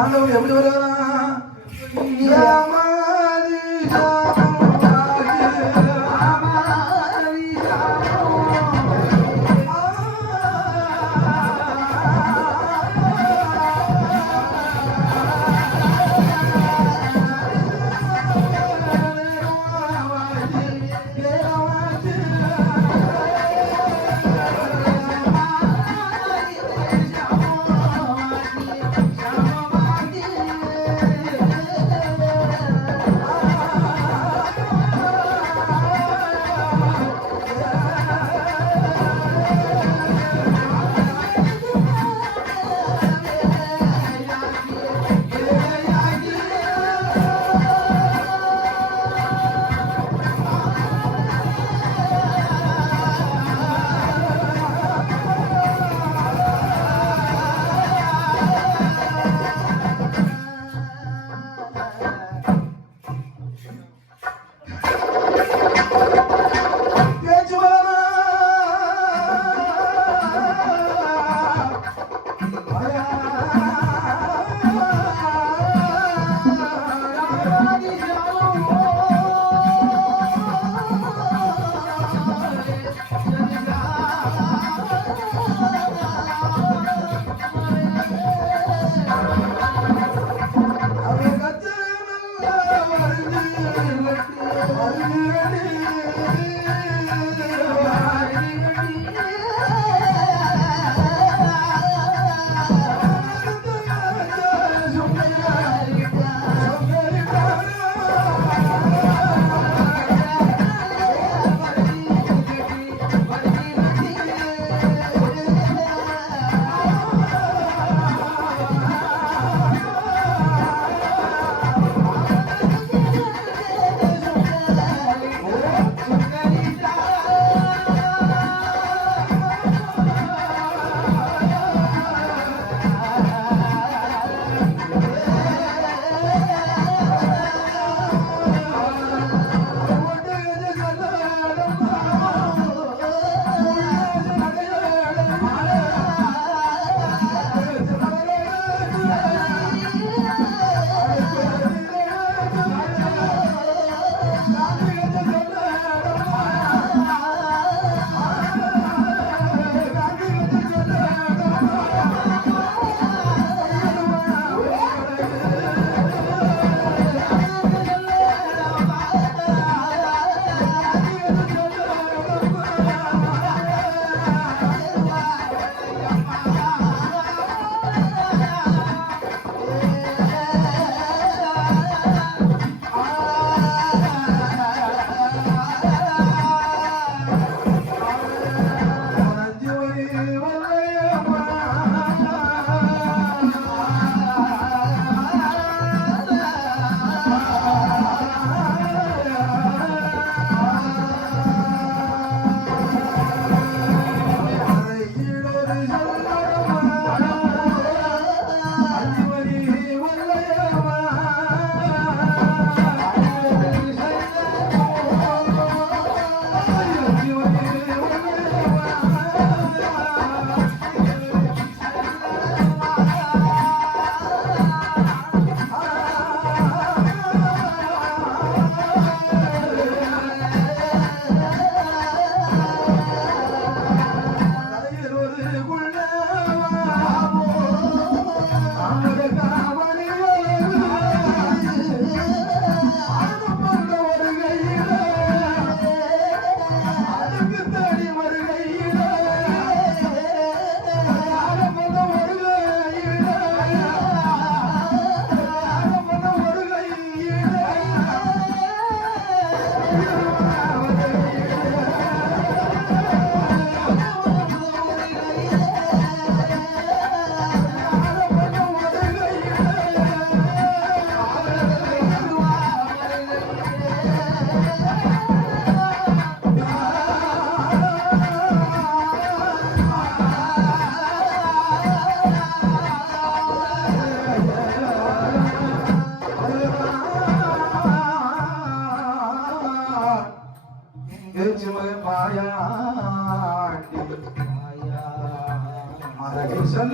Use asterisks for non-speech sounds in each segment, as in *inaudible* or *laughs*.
*laughs* ஆண்டவன் எப்படி மாயாண்டி மாயா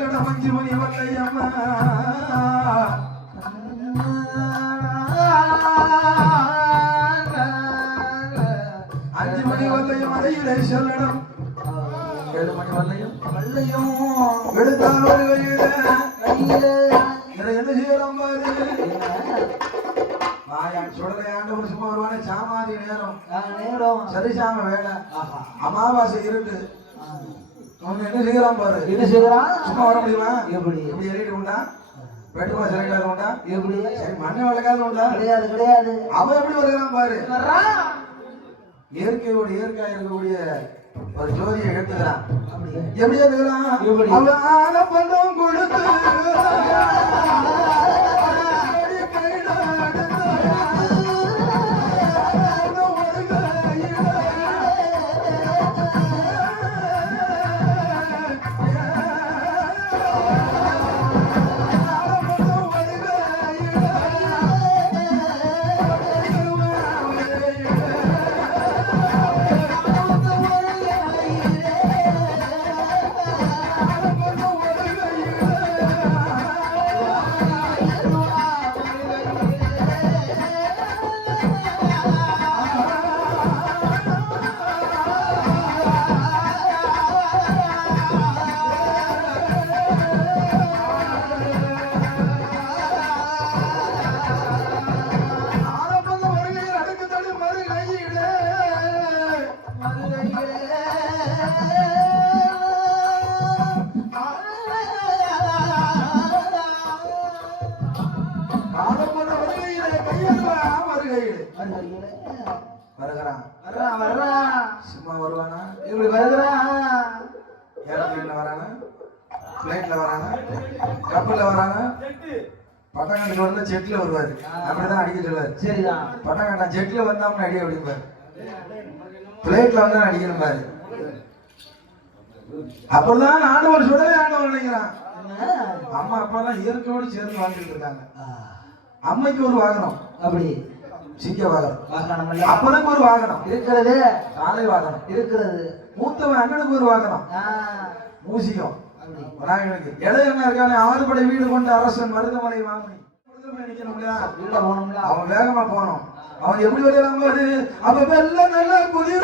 மரகை மஞ்சு மணி வல்லையம்மா அஞ்சு மணி வல்லையம் அறையிலே சொல்லடம் ஏழு மணி வல்லையம் வல்லையும் எடுத்தால் ஒரு கையில கையிலே என்ன செய்யலாம் பாரு என்ன? மாயான் சுடலை ஆண்டவர் சும்மா வருவானே சாமாதி நேரம் நேரம் சரிசாம வேலை ஆஹா. அமாவாசை இருந்து அவன் என்ன செய்யலாம் பாரு? என்ன செய்கிறான் சும்மா வர முடியுமா? எப்படி? எப்படி ஏறிட்டு உண்டா? பெட்டுமா சிலைக்காத உண்டா? எப்படி? மண்ணை வளர்க்காத உண்டா? கிடையாது கிடையாது. அவன் எப்படி வருகிறான் பாரு. இயற்கையோடு இயற்கையா இருக்கக்கூடிய ஒரு ஜோதியை எடுத்துக்கிறான். அப்படியே. எப்படி எடுக்கிறான்? எப்படி? அவன் பந்தம் கொடுத்து பட்டங்காட்டுக்கு வந்து ஜெட்ல வருவாரு. அப்படிதான் அடிக்க சொல்லுவாரு சரிதான் பட்டங்காட்டா ஜெட்ல வந்தாமனு அடி அப்படிம்பாரு. பிளைட்ல வந்தா அடிக்கணும் பாரு அப்படிதான் ஆண்டவர் சுடவே ஆண்டவர் நினைக்கிறான்? அம்மா அப்பா தான் இயற்கையோடு சேர்ந்து வாழ்ந்துட்டு இருக்காங்க. அம்மைக்கு ஒரு வாகனம். அப்படி? சிங்க வாகனம். வாகனம் அப்பனுக்கு ஒரு வாகனம். இருக்கிறது? காலை வாகனம். இருக்கிறது. மூத்தவன் அண்ணனுக்கு ஒரு வாகனம். அப்படி. விநாயகனுக்கு என்ன இருக்கானே ஆறுபடை வீடு கொண்ட அரசன் மருதமலை மாமணி. உள்ள அவன் வேகமா போனோம் அவன் எப்படி வெளியெல்லாம் பாரு நல்ல புதிய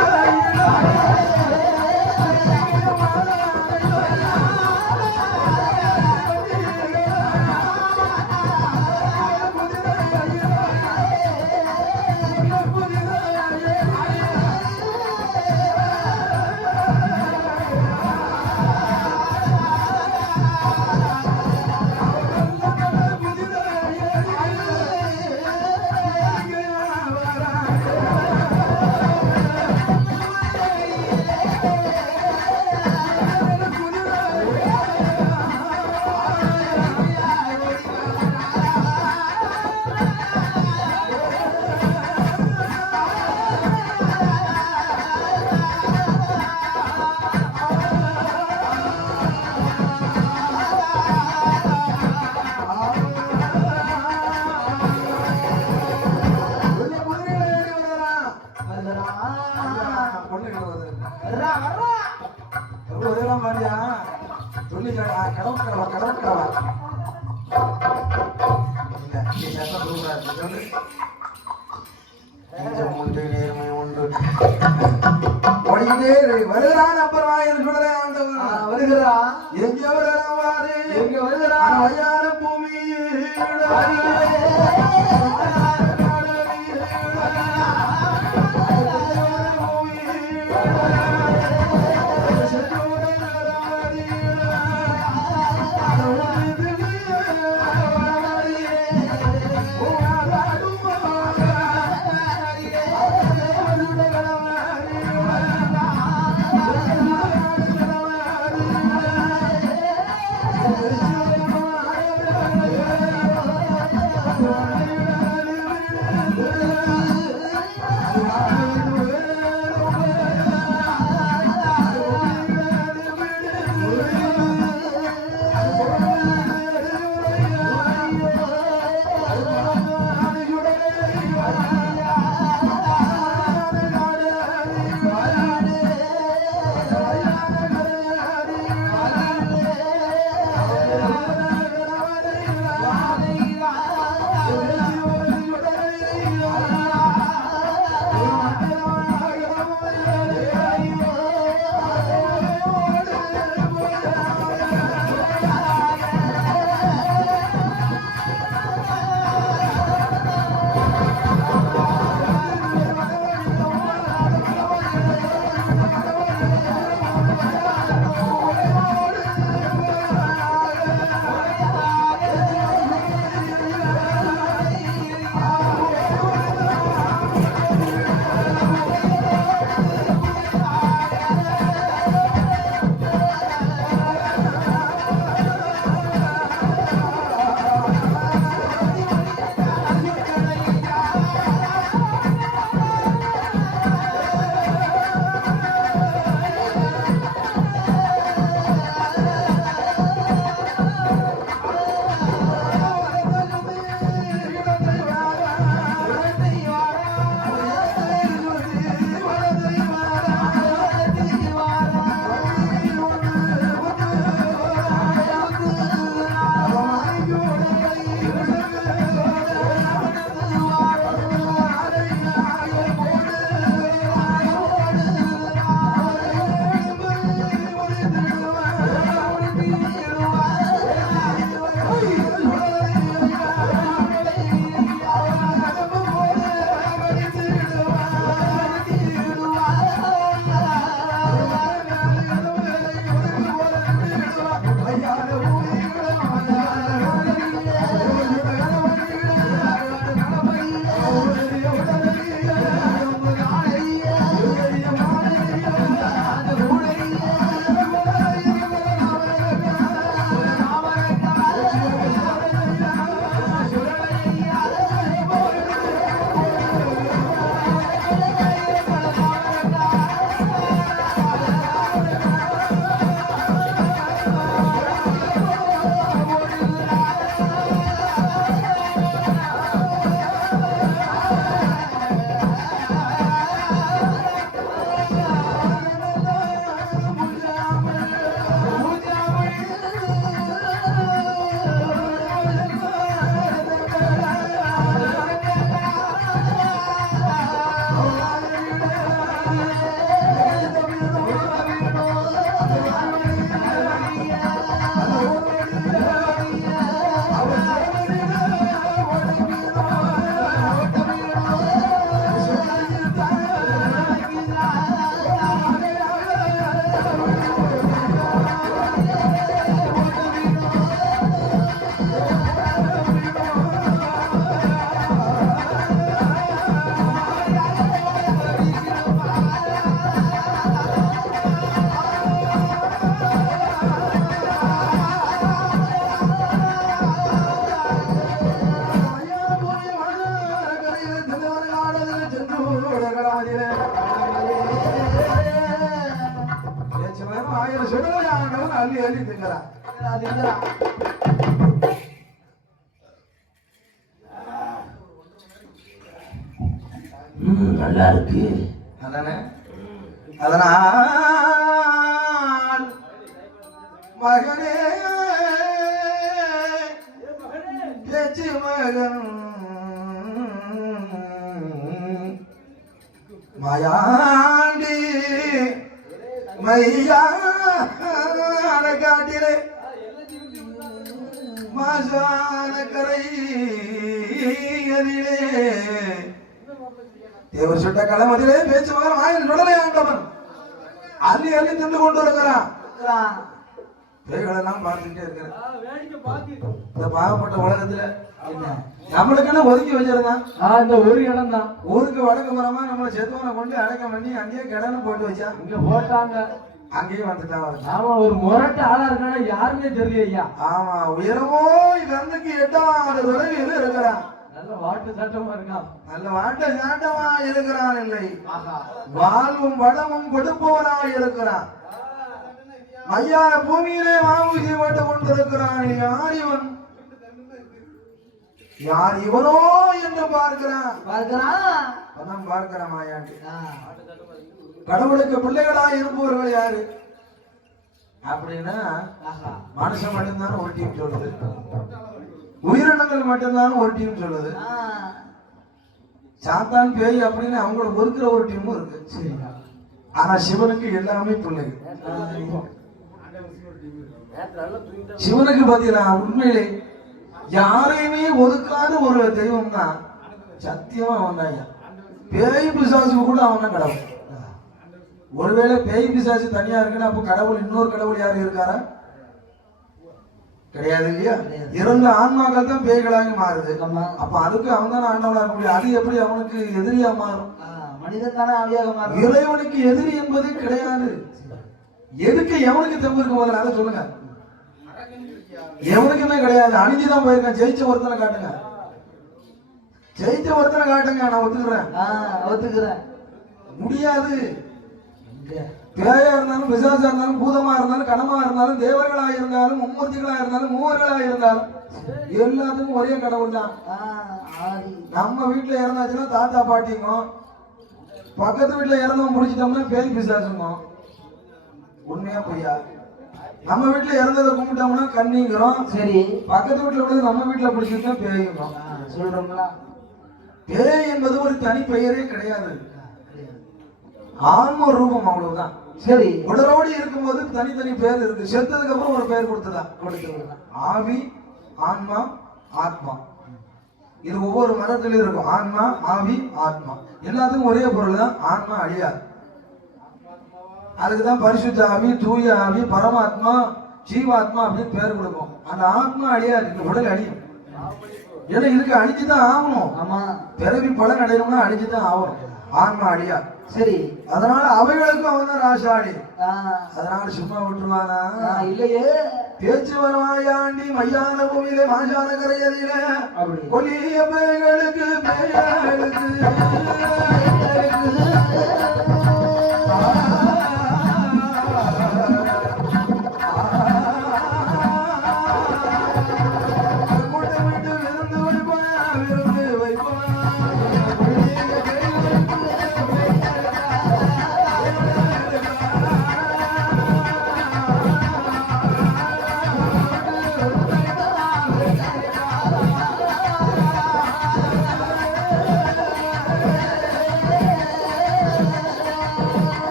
நெஞ்சம் உண்டு, நேர்மை. ஓடிக்கிட்டே இரு. வருகிறான் அப்புறமா என்று சொல்றேன். வருகிறான். எங்கே வருகிறான். எங்க வருகிறான்? ஆனா ஆண்டவன் அள்ளி அள்ளி திங்கிறான் ம், நல்லா இருக்கு. அதானே அதனால் மகனே பேச்சு மகன் மாயாண்டி மையான காட்டிலே மாசான கரையிலே தேவர் சுட்ட களமதிலே பேச்சு மகன் மாயன் சுடலை ஆண்டவன். அள்ளி அள்ளி தின்று கொண்டு வருகிறான். பார்த்துட்டே இருக்கிறேன். இந்த பாவப்பட்ட உலகத்துல நம்மளுக்குன்னு ஒதுக்கி வச்சிருந்தான்? இந்த ஒரு இடம் தான். ஊருக்கு வடக்கு புறமா நம்மளை செத்துவனை கொண்டு அடக்கம் பண்ணி அங்கேயே கிடன்னு போட்டு வச்சான் இங்க போட்டாங்க. அங்கேயும் வந்துட்டான். ஆமா ஒரு முரட்டு ஆளா இருக்கானா யாருமே தெரியல ஐயா. ஆமா உயரமோ கண்ணுக்கு எட்டாவது தொலைவில் இருக்கிறான்? நல்ல வாட்டு சட்டமா இருக்கான் நல்ல வாட்ட சாட்டமா இருக்கிறான் இல்லை. வாழ்வும் வளமும் கொடுப்பவனாய் இருக்கிறான். மையான பூமியிலே மாவுசி போட்டு கொண்டிருக்கிறான். யார் இவன்? யார் இவனோ என்று பார்க்கிறான். பார்க்கறான்? பார்க்கிறான் மாயாண்டி. கடவுளுக்கு பிள்ளைகளாய் இருப்பவர்கள் யாரு? அப்படின்னா மனுஷன் மட்டும்தான் ஒரு டீம் சொல்லுது. உயிரினங்கள் மட்டும்தான் ஒரு டீம் சொல்லுது. சாத்தான் பேய் அப்படின்னு அவங்கள ஒதுக்குற ஒரு டீமும் இருக்கு. சரிங்க ஆனா சிவனுக்கு எல்லாமே பிள்ளைகள். சிவனுக்கு பாத்தீங்கன்னா உண்மையிலே யாரையுமே ஒதுக்காத ஒரு தெய்வம் தான் சத்தியமா அவன் தான். பேய் பிசாசு கூட அவன் தான் கடவுள். ஒருவேளை பேய் பிசாசு தனியா இருக்குன்னா அப்ப கடவுள் இன்னொரு கடவுள் யாரு இருக்காரா? கிடையாது இல்லையா? இறந்த ஆன்மாக்கள் தான் பேய்களாக மாறுது. அப்ப அதுக்கு அவன் தான் ஆண்டவனா இருக்க முடியும். அது எப்படி அவனுக்கு எதிரியா மாறும்? மனிதன் தானே ஆவியாக மாறும்? இறைவனுக்கு எதிரி என்பது கிடையாது. எதுக்கு எவனுக்கு தெம்பு இருக்கு முதல்ல? அதை சொல்லுங்க. எவனுக்குமே கிடையாது. அணிஞ்சுதான் போயிருக்கேன். ஜெயிச்ச ஒருத்தனை காட்டுங்க. ஜெயிச்ச ஒருத்தனை காட்டுங்க. நான் ஒத்துக்கிறேன். ஆ, ஒத்துக்கிறேன். முடியாது? பேயா இருந்தாலும் பிசாசா இருந்தாலும் பூதமா இருந்தாலும் கனமா இருந்தாலும் தேவர்களா இருந்தாலும் மும்மூர்த்திகளா இருந்தாலும் மூவர்களா இருந்தாலும் எல்லாத்துக்கும் ஒரே கடவுள் தான். நம்ம வீட்டுல இறந்தாச்சுன்னா தாத்தா பாட்டிங்க பக்கத்து வீட்டுல இறந்தவன் முடிச்சிட்டோம்னா பேய் பிசாசுங்க. உண்மையா பொய்யா? நம்ம வீட்டுல இறந்ததை கும்பிட்டோம்னா கண்ணிங்கிறோம். சரி. பக்கத்து வீட்டுல உள்ளது நம்ம வீட்டுல பிடிச்சிருந்தா பேயுங்க ஆ, சொல்றோம்ல. பேய் என்பது ஒரு தனி பெயரே கிடையாது. ஆன்ம ரூபம் அவ்வளவுதான். சரி. உடலோடு இருக்கும்போது தனித்தனி பேர் இருக்கு. செத்ததுக்கு அப்புறம் ஒரு பெயர் கொடுத்ததா கொடுத்துக்கலாம் ஆவி ஆன்மா ஆத்மா. இது ஒவ்வொரு மதத்திலும் இருக்கும். ஆன்மா ஆவி ஆத்மா. எல்லாத்துக்கும் ஒரே பொருள் தான் ஆன்மா அழியாது. அதுக்கு தான் பரிசுத்த ஆவி தூய ஆவி பரமாத்மா ஜீவாத்மா அப்படின்னு பேர் கொடுக்கும். அந்த ஆத்மா அழியாது இந்த உடல் அழியும். ஏன்னா இதுக்கு அழிஞ்சு தான் ஆகணும்? ஆமா. பிறவி பலன் அடையணும்னா அழிஞ்சு தான் ஆகணும். ஆன்மா அழியாது. சரி. அதனால அவைகளுக்கும் அவன் தான் ராசாடி அதனால சும்மா விட்டுருவானா? இல்லையே. பேச்சு வருவாயாண்டி மையான பூமியிலே மாசான கரையறியில பேய்களுக்கு பேய்களுக்கு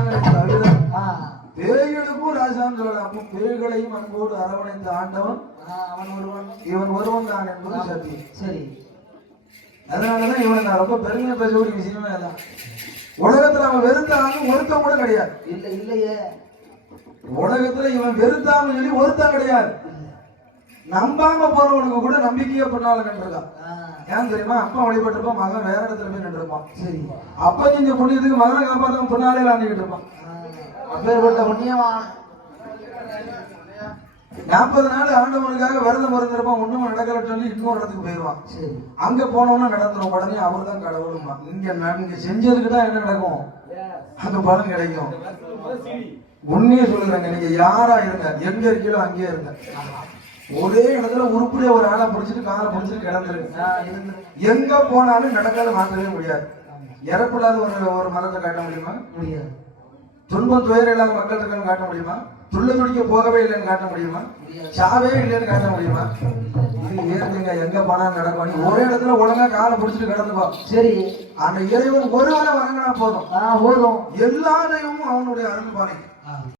சொன்னாங்களே தவிர ஆ, பேய்களுக்கும் ராஜான்னு சொல்லலாம் அப்போ பேய்களையும் அன்போடு அரவணைத்த ஆண்டவன் அவன் ஒருவன் இவன் ஒருவன் தான் என்பது சத்தியம் சரி. அதனாலதான் இவனை நான் ரொம்ப பெருமையா பேசக்கூடிய விஷயமே அதான். உலகத்துல அவன் வெறுத்தாலும் ஒருத்தன் கூட கிடையாது. இல்ல இல்லையே. உலகத்துல இவன் வெறுத்தாமல் சொல்லி ஒருத்தன் கிடையாது. நம்பாம போறவனுக்கு கூட நம்பிக்கையா பின்னால நின்றுருக்கான் ஏன்னு ஏன் தெரியுமா? அப்பா வழிபட்டிருப்பான் மகன் வேற இடத்துல போய் நின்றுருப்பான் சரி. அப்பா செஞ்ச புண்ணியத்துக்கு மகனை காப்பாற்ற பின்னாலே விளாண்டுக்கிட்டு இருப்பான். அப்பேற்பட்ட புண்ணியவான் நாற்பது நாள் ஆண்டவனுக்காக விரதம் இருந்திருப்பான். ஒண்ணும் நடக்கல சொல்லி இன்னொரு இடத்துக்கு போயிடுவான். சரி. அங்க போனோம்னா நடந்துடும் உடனே அவர் தான் கடவுளுமா இங்க நான் இங்க செஞ்சதுக்கு தான் என்ன நடக்கும்? அந்த பலன் கிடைக்கும். உண்மையே சொல்லுறேங்க. நீங்க யாரா இருங்க. எங்க இருக்கீங்களோ அங்கேயே இருங்க. ஒரே இடத்துல உருப்படியா ஒரு ஆளை பிடிச்சிட்டு காலை பிடிச்சிட்டு இருந்து எங்க போனாலும் நடக்காத மாற்றவே முடியாது. இறப்பில்லாத ஒரு ஒரு மரத்தை காட்ட முடியுமா? முடியாது. துன்பம் துயரம் இல்லாத மக்கள் இருக்கான்னு காட்ட முடியுமா? துள்ள துடிக்க போகவே இல்லைன்னு காட்ட முடியுமா? சாவே இல்லைன்னு காட்ட முடியுமா? இது ஏறுங்க எங்க போனாலும் நடக்கும். நீ ஒரே இடத்துல ஒழுங்கா காலை பிடிச்சிட்டு கிடந்துப்பா சரி. அந்த இறைவன் ஒருவனை வணங்கினா போதும். ஆ போதும். எல்லா தெய்வமும் அவனுடைய அருள் பானை ஆ.